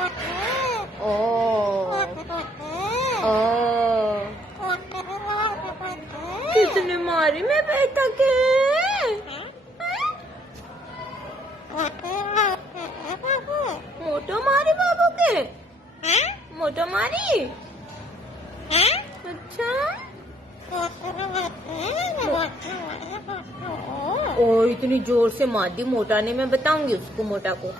ओ ओ किसने मारी मैं बेटा के? मोटो मारी बाबू के? मोटो मारी? अच्छा ओ इतनी जोर से मार दी मोटा ने। मैं बताऊंगी उसको, मोटा को।